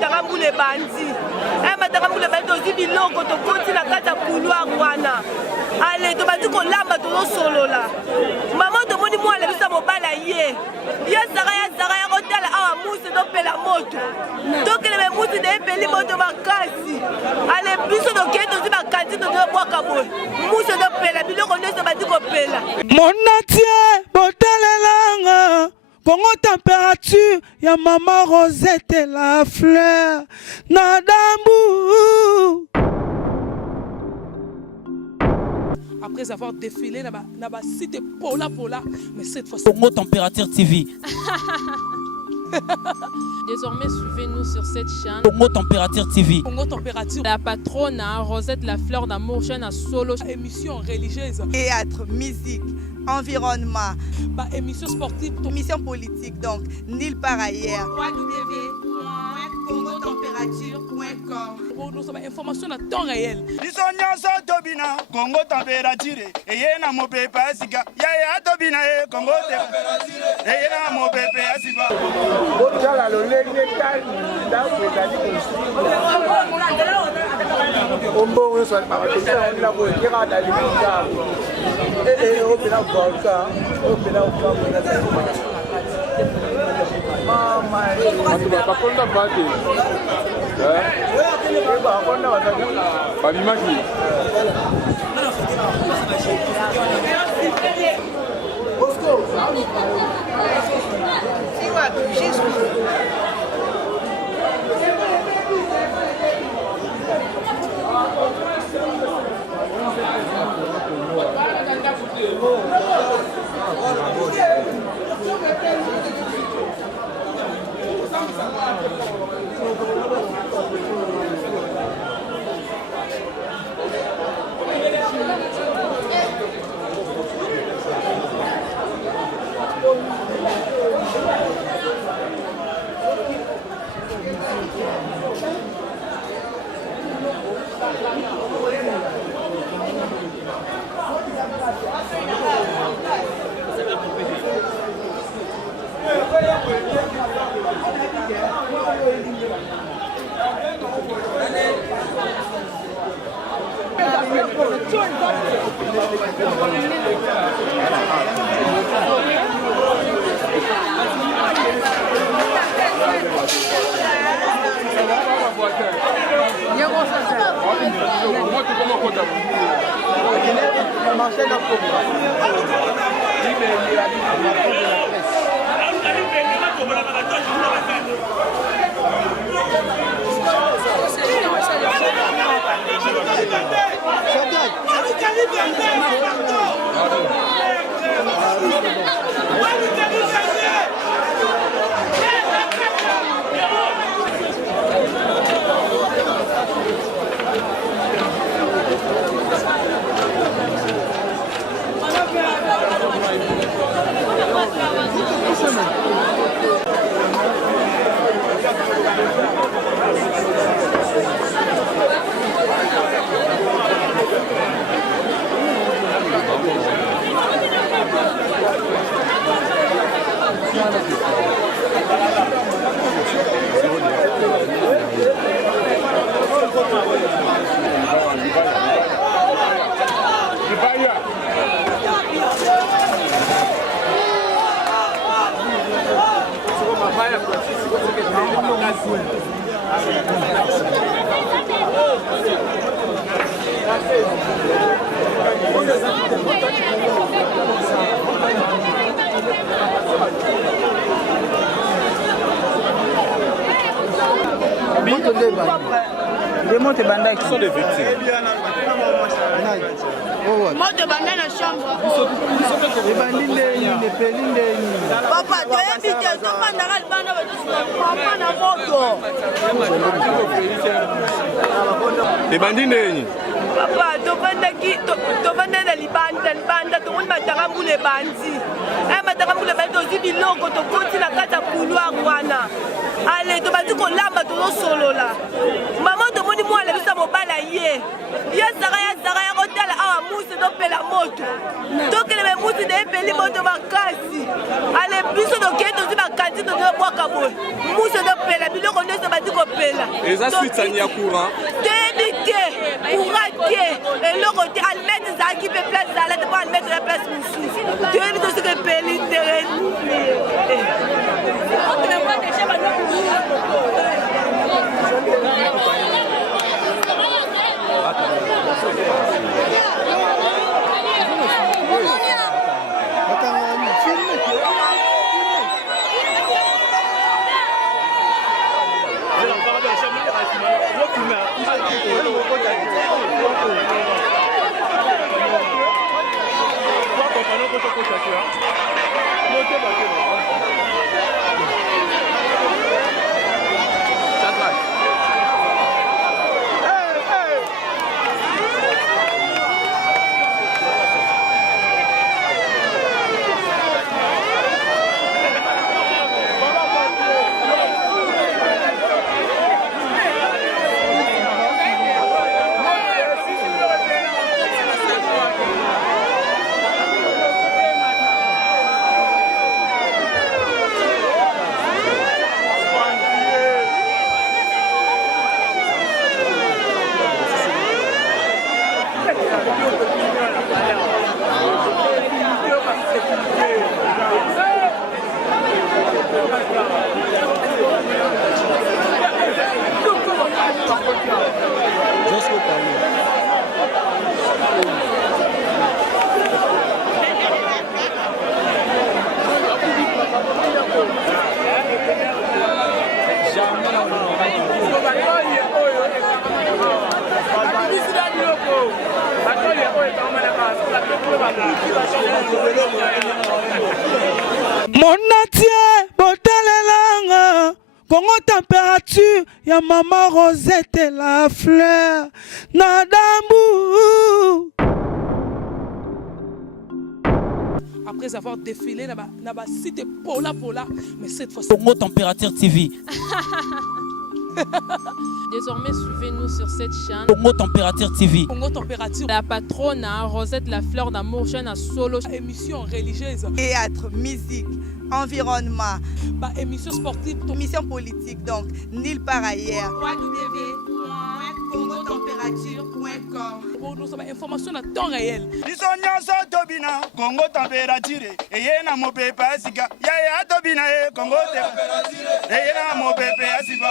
matangambule bandi matangambule bandi tozi biloko tokoti na kati ya couloir wana ale tobandi kolamba tozosolola mama tomoni mwana bisa mobala ye yazaka yakotala awa musi topela moto tokeleme musi deyepeli moto makasi ale biso tokei tozi bakanti tozobwaka boye musi topela biloko nyonso bandi kopela monatie botalelanga Congo température, ya maman Rosette la fleur, Nadambu. Après avoir défilé là-bas, c'était Pola, mais cette fois-ci. Congo Température TV. Désormais, suivez-nous sur cette chaîne. Congo Température TV. Congo Température. La patronne, Rosette la fleur d'amour, chaîne à solo. Émission religieuse. Théâtre, musique, environnement. Émission sportive. Émission politique, donc, nulle part ailleurs. www.congotempérature.com. Pour nous avoir information à temps réel. Congo Température. Et y a mon pépé Asika. Yaya Tobina, Congo Température. Et y a mon pépé Asika. Remonte banda qui sont des victimes. Moto banda na chambre. Papa, tu as invité à ton pandaral banda na moto. Les bandits neni. Papa, to banda na libanda to woni matangambule bandi. Matangambule bandi tozi biloko to koti na kati ya couloir wana. Ale to bandi kolamba tozosolola. Mama tomoni mwana bisa mobala ye yazaka yakotala awa musi topela moto tokeleme musi deyepeli moto makasi ale biso tokei tozi bakanti tozobwaka boye musi topela biloko nyonso bandi kopela eza suite sani ya courant toyebi te courant te eloko te almete ezalaki mpe place ezala te mpo almete eza place mosusu toyebi to soki epeli tereni Monatie botalelanga Congo température ya Maman Rosette la fleur Nadambu. Après avoir défilé dans la cité Pola, mais cette fois-ci. Congo Température TV. Désormais, suivez-nous sur cette chaîne. Congo Température TV. Congo Température. La patronne Rosette la fleur d'amour, chaîne à solo. Émission religieuse. Théâtre, musique, environnement. Bah, émission sportive. Émission politique, donc nulle part ailleurs. www.congotempérature.com. Pour nous avoir information à temps réel. biso nyonso tobina Congo température eye na mopepe asika yaya tobina ye Congo température eye na mopepe asika